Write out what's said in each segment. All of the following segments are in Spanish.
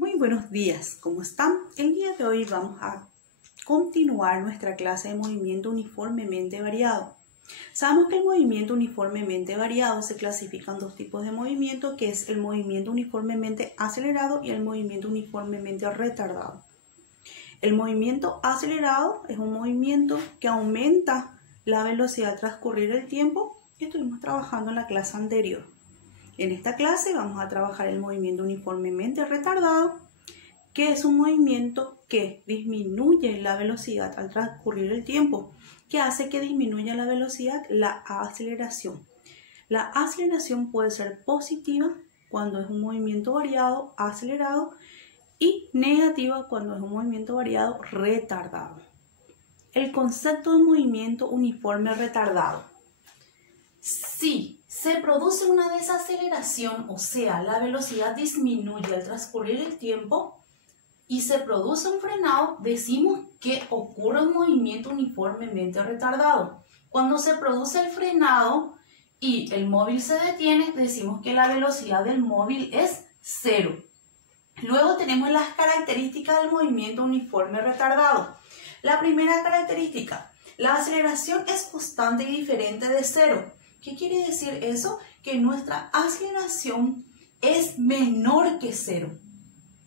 Muy buenos días, ¿cómo están? El día de hoy vamos a continuar nuestra clase de movimiento uniformemente variado. Sabemos que el movimiento uniformemente variado se clasifica en dos tipos de movimiento, que es el movimiento uniformemente acelerado y el movimiento uniformemente retardado. El movimiento acelerado es un movimiento que aumenta la velocidad al transcurrir el tiempo que estuvimos trabajando en la clase anterior. En esta clase vamos a trabajar el movimiento uniformemente retardado, que es un movimiento que disminuye la velocidad al transcurrir el tiempo, que hace que disminuya la velocidad, la aceleración. La aceleración puede ser positiva cuando es un movimiento variado, acelerado, y negativa cuando es un movimiento variado, retardado. El concepto de movimiento uniforme retardado. Si se produce una desaceleración, o sea, la velocidad disminuye al transcurrir el tiempo y se produce un frenado, decimos que ocurre un movimiento uniformemente retardado. Cuando se produce el frenado y el móvil se detiene, decimos que la velocidad del móvil es cero. Luego tenemos las características del movimiento uniforme retardado. La primera característica, la aceleración es constante y diferente de cero. ¿Qué quiere decir eso? Que nuestra aceleración es menor que cero.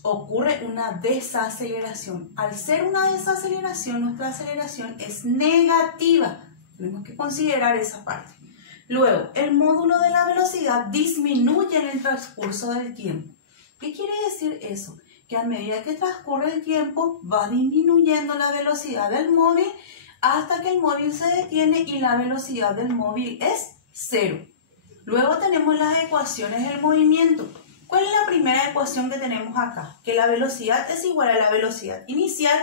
Ocurre una desaceleración. Al ser una desaceleración, nuestra aceleración es negativa. Tenemos que considerar esa parte. Luego, el módulo de la velocidad disminuye en el transcurso del tiempo. ¿Qué quiere decir eso? Que a medida que transcurre el tiempo, va disminuyendo la velocidad del móvil hasta que el móvil se detiene y la velocidad del móvil es cero. Luego tenemos las ecuaciones del movimiento. ¿Cuál es la primera ecuación que tenemos acá? Que la velocidad es igual a la velocidad inicial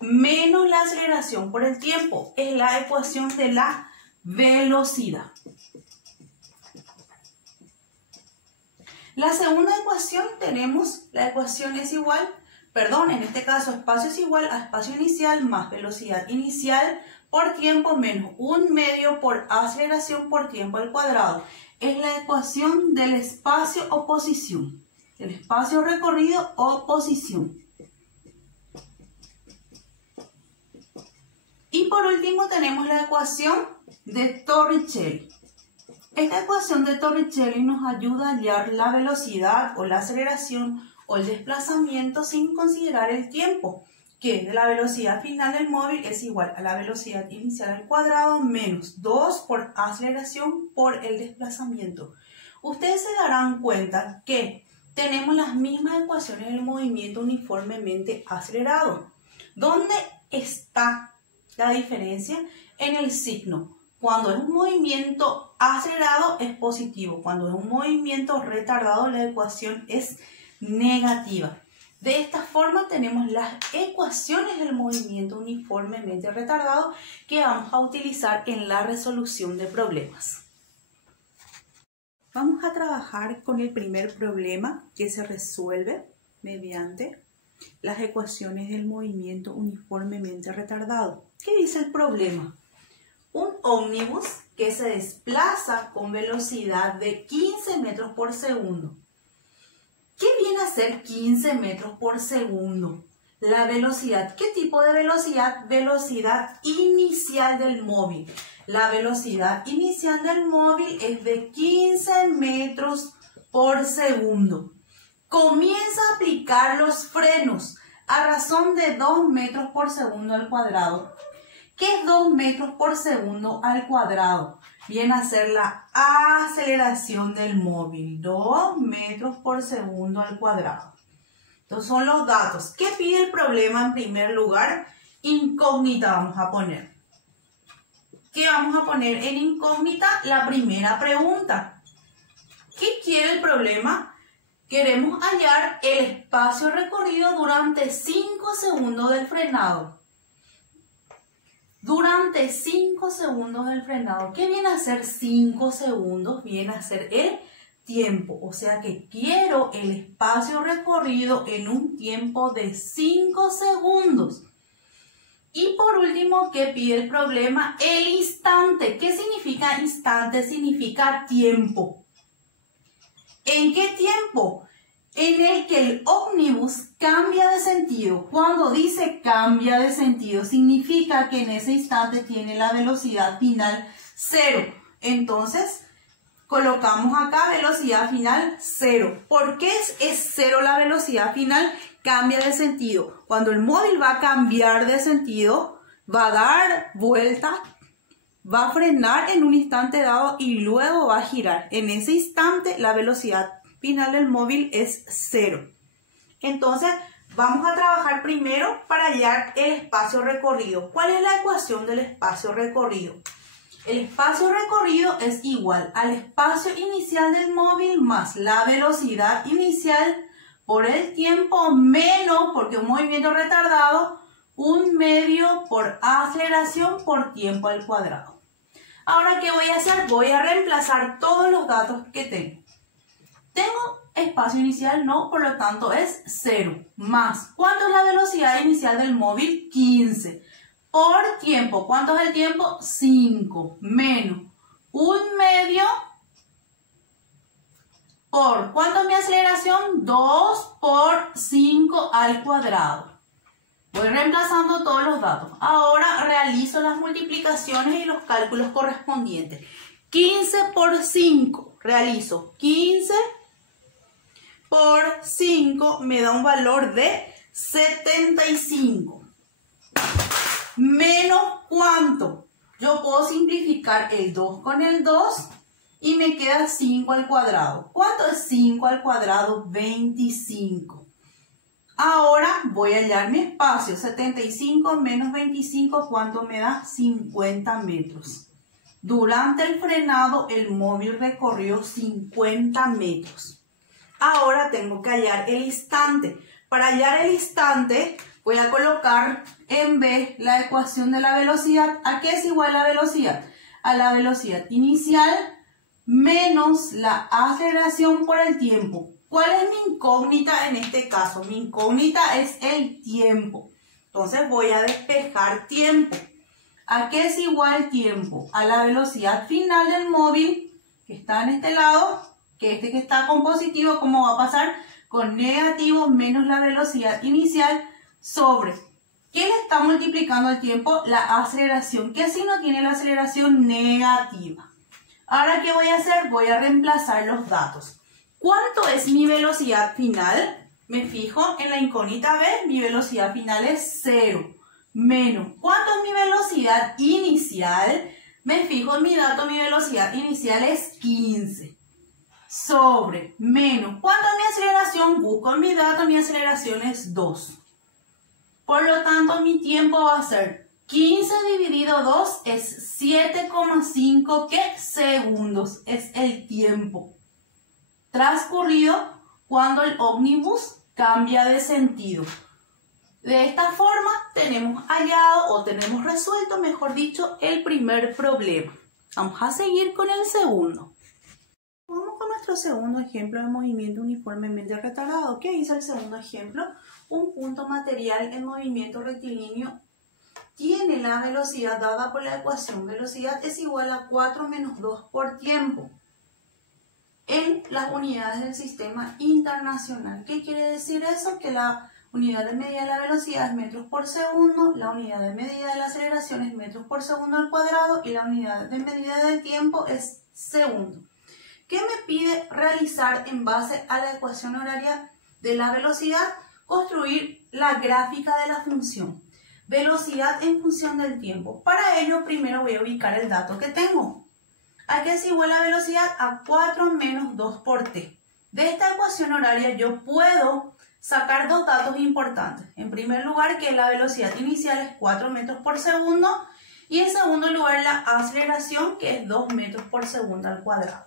menos la aceleración por el tiempo. Es la ecuación de la velocidad. La segunda ecuación tenemos, la ecuación es igual, en este caso espacio es igual a espacio inicial más velocidad inicial por tiempo menos 1/2 por aceleración por tiempo al cuadrado. Es la ecuación del espacio o posición. El espacio recorrido o posición. Y por último tenemos la ecuación de Torricelli. Esta ecuación de Torricelli nos ayuda a hallar la velocidad o la aceleración o el desplazamiento sin considerar el tiempo, que la velocidad final del móvil es igual a la velocidad inicial al cuadrado menos 2 por aceleración por el desplazamiento. Ustedes se darán cuenta que tenemos las mismas ecuaciones del movimiento uniformemente acelerado. ¿Dónde está la diferencia? En el signo. Cuando es un movimiento acelerado es positivo, cuando es un movimiento retardado la ecuación es negativa. De esta forma tenemos las ecuaciones del movimiento uniformemente retardado que vamos a utilizar en la resolución de problemas. Vamos a trabajar con el primer problema que se resuelve mediante las ecuaciones del movimiento uniformemente retardado. ¿Qué dice el problema? Un ómnibus que se desplaza con velocidad de 15 metros por segundo. ¿Qué viene a ser 15 metros por segundo? La velocidad. ¿Qué tipo de velocidad? Velocidad inicial del móvil. La velocidad inicial del móvil es de 15 metros por segundo. Comienza a aplicar los frenos a razón de 2 metros por segundo al cuadrado. ¿Qué es 2 metros por segundo al cuadrado? Viene a ser la aceleración del móvil, 2 metros por segundo al cuadrado. Entonces son los datos. ¿Qué pide el problema en primer lugar? Incógnita vamos a poner. ¿Qué vamos a poner en incógnita? La primera pregunta. ¿Qué quiere el problema? Queremos hallar el espacio recorrido durante 5 segundos del frenado. Durante 5 segundos del frenado. ¿Qué viene a ser 5 segundos? Viene a ser el tiempo. O sea que quiero el espacio recorrido en un tiempo de 5 segundos. Y por último, ¿qué pide el problema? El instante. ¿Qué significa instante? Significa tiempo. ¿En qué tiempo? En el que el ómnibus cambia de sentido. Cuando dice cambia de sentido, significa que en ese instante tiene la velocidad final 0. Entonces, colocamos acá velocidad final 0. ¿Por qué es 0 la velocidad final? Cambia de sentido. Cuando el móvil va a cambiar de sentido, va a dar vuelta, va a frenar en un instante dado y luego va a girar. En ese instante la velocidad final del móvil es 0. Entonces vamos a trabajar primero para hallar el espacio recorrido. ¿Cuál es la ecuación del espacio recorrido? El espacio recorrido es igual al espacio inicial del móvil más la velocidad inicial por el tiempo menos, porque un movimiento retardado, 1/2 por aceleración por tiempo al cuadrado. Ahora, ¿qué voy a hacer? Voy a reemplazar todos los datos que tengo. Tengo espacio inicial, no, por lo tanto es 0. Más, ¿cuánto es la velocidad inicial del móvil? 15. Por tiempo, ¿cuánto es el tiempo? 5. Menos 1/2 por, ¿cuánto es mi aceleración? 2 por 5 al cuadrado. Voy reemplazando todos los datos. Ahora realizo las multiplicaciones y los cálculos correspondientes. 15 por 5, realizo 15 por 5 me da un valor de 75. Menos ¿cuánto? Yo puedo simplificar el 2 con el 2 y me queda 5 al cuadrado. ¿Cuánto es 5 al cuadrado? 25. Ahora voy a hallar mi espacio. 75 menos 25, ¿cuánto me da? 50 metros. Durante el frenado, el móvil recorrió 50 metros. Ahora tengo que hallar el instante. Para hallar el instante, voy a colocar en B la ecuación de la velocidad. ¿A qué es igual la velocidad? A la velocidad inicial menos la aceleración por el tiempo. ¿Cuál es mi incógnita en este caso? Mi incógnita es el tiempo. Entonces voy a despejar tiempo. ¿A qué es igual tiempo? A la velocidad final del móvil, que está en este lado, que está con positivo, ¿cómo va a pasar? Con negativo menos la velocidad inicial sobre. ¿Qué le está multiplicando el tiempo? La aceleración. ¿Qué signo tiene la aceleración? Negativa. Ahora, ¿qué voy a hacer? Voy a reemplazar los datos. ¿Cuánto es mi velocidad final? Me fijo en la incógnita B, mi velocidad final es 0. Menos, ¿cuánto es mi velocidad inicial? Me fijo en mi dato, mi velocidad inicial es 15. Sobre, menos, ¿cuánto es mi aceleración? Busco en mi dato, mi aceleración es 2. Por lo tanto, mi tiempo va a ser 15 dividido 2 es 7,5 segundos. Es el tiempo transcurrido cuando el ómnibus cambia de sentido. De esta forma tenemos hallado o tenemos resuelto, mejor dicho, el primer problema. Vamos a seguir con el segundo. Vamos con nuestro segundo ejemplo de movimiento uniformemente retardado. ¿Qué dice el segundo ejemplo? Un punto material en movimiento rectilíneo tiene la velocidad dada por la ecuación. Velocidad es igual a 4 menos 2 por tiempo en las unidades del sistema internacional. ¿Qué quiere decir eso? Que la unidad de medida de la velocidad es metros por segundo, la unidad de medida de la aceleración es metros por segundo al cuadrado y la unidad de medida del tiempo es segundo. ¿Qué me pide realizar en base a la ecuación horaria de la velocidad? Construir la gráfica de la función. Velocidad en función del tiempo. Para ello, primero voy a ubicar el dato que tengo. ¿A qué es igual la velocidad? A 4 menos 2 por t. De esta ecuación horaria yo puedo sacar dos datos importantes. En primer lugar, que la velocidad inicial es 4 metros por segundo. Y en segundo lugar, la aceleración, que es 2 metros por segundo al cuadrado.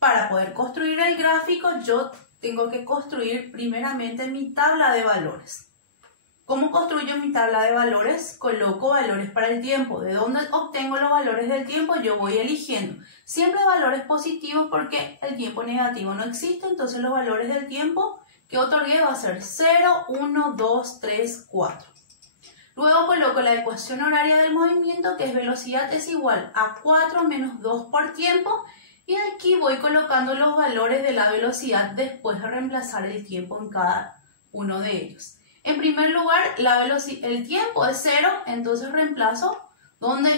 Para poder construir el gráfico, yo tengo que construir primeramente mi tabla de valores. ¿Cómo construyo mi tabla de valores? Coloco valores para el tiempo. ¿De dónde obtengo los valores del tiempo? Yo voy eligiendo. Siempre valores positivos porque el tiempo negativo no existe. Entonces los valores del tiempo que otorgué va a ser 0, 1, 2, 3, 4. Luego coloco la ecuación horaria del movimiento, que es velocidad es igual a 4 menos 2 por tiempo. Y aquí voy colocando los valores de la velocidad después de reemplazar el tiempo en cada uno de ellos. En primer lugar, el tiempo es 0, entonces reemplazo donde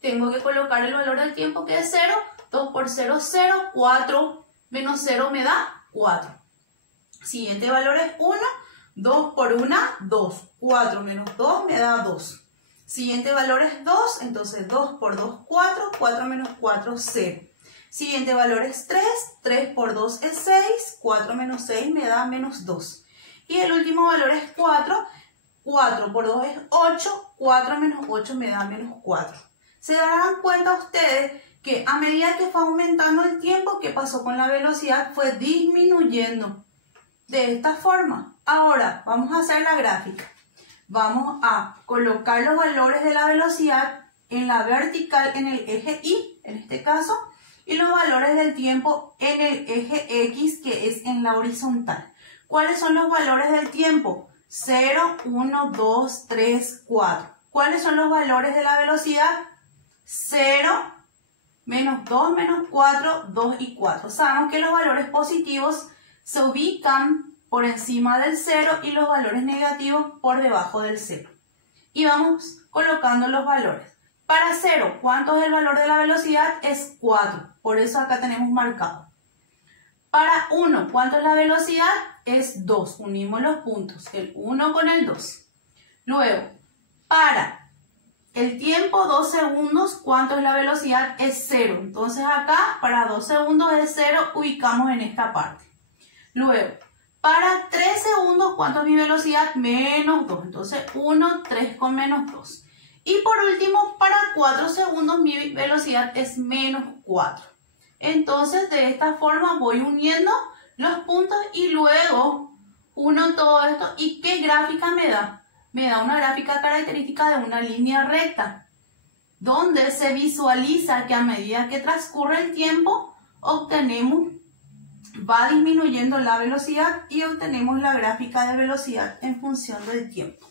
tengo que colocar el valor del tiempo, que es 0. 2 por 0, 0. 4 menos 0 me da 4. Siguiente valor es 1. 2 por 1, 2. 4 menos 2 me da 2. Siguiente valor es 2, entonces 2 por 2, 4. 4 menos 4, 0. Siguiente valor es 3. 3 por 2 es 6. 4 menos 6 me da menos 2. Y el último valor es 4. 4 por 2 es 8. 4 menos 8 me da menos 4. Se darán cuenta ustedes que a medida que fue aumentando el tiempo, ¿qué pasó con la velocidad? Fue disminuyendo. De esta forma. Ahora vamos a hacer la gráfica. Vamos a colocar los valores de la velocidad en la vertical en el eje Y, en este caso, y los valores del tiempo en el eje X, que es en la horizontal. ¿Cuáles son los valores del tiempo? 0, 1, 2, 3, 4. ¿Cuáles son los valores de la velocidad? 0, menos 2, menos 4, 2 y 4. Sabemos que los valores positivos se ubican por encima del 0 y los valores negativos por debajo del 0. Y vamos colocando los valores. Para 0, ¿cuánto es el valor de la velocidad? Es 4. Por eso acá tenemos marcado. Para 1, ¿cuánto es la velocidad? Es 2. Unimos los puntos, el 1 con el 2. Luego, para el tiempo 2 segundos, ¿cuánto es la velocidad? Es 0. Entonces acá, para 2 segundos es 0, ubicamos en esta parte. Luego, para 3 segundos, ¿cuánto es mi velocidad? Menos 2. Entonces 1, 3 con menos 2. Y por último, para 4 segundos mi velocidad es menos 4. Entonces de esta forma voy uniendo los puntos y luego uno todo esto. ¿Y qué gráfica me da? Me da una gráfica característica de una línea recta, donde se visualiza que a medida que transcurre el tiempo va disminuyendo la velocidad y obtenemos la gráfica de velocidad en función del tiempo.